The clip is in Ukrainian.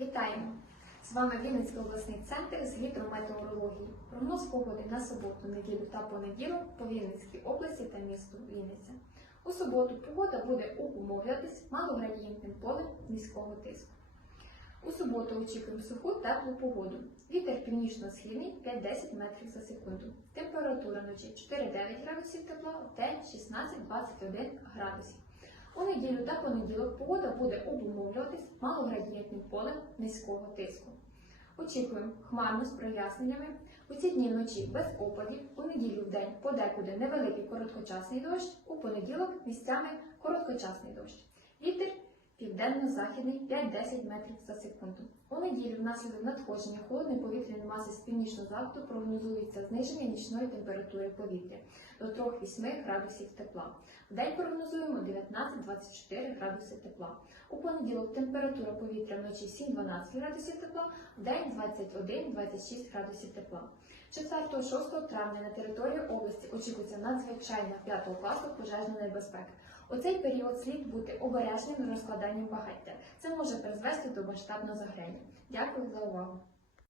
Вітаємо! З вами Вінницький обласний центр з гідрометеорології. Прогноз погоди на суботу, неділю та понеділок по Вінницькій області та місту Вінниця. У суботу погода буде умовлятись малоградієнтним полем низького тиску. У суботу очікуємо суху теплу погоду. Вітер північно-східний 5-10 метрів за секунду. Температура вночі 4-9 градусів тепла, день 16-21 градусів. Неділю та понеділок погода буде обумовлюватись малоградієнтним полем низького тиску. Очікуємо хмарно з проясненнями. У ці дні вночі без опадів, у неділю в день подекуди невеликий короткочасний дощ, у понеділок місцями короткочасний дощ. Вітер південно-західний 5-10 метрів за секунду. У неділю внаслідок надходження холодної повітряної маси з північного заходу прогнозується зниження нічної температури повітря до 3-8 градусів тепла. В день прогнозуємо 19-24 градуси тепла. У понеділок температура повітря вночі 7-12 градусів тепла, в день 21-26 градусів тепла. 4-6 травня на території області очікується надзвичайна 5 класу пожежна небезпека. У цей період слід бути обережним розкладанням багаття. Це може призвести до масштабного загоряння. Дякую за увагу.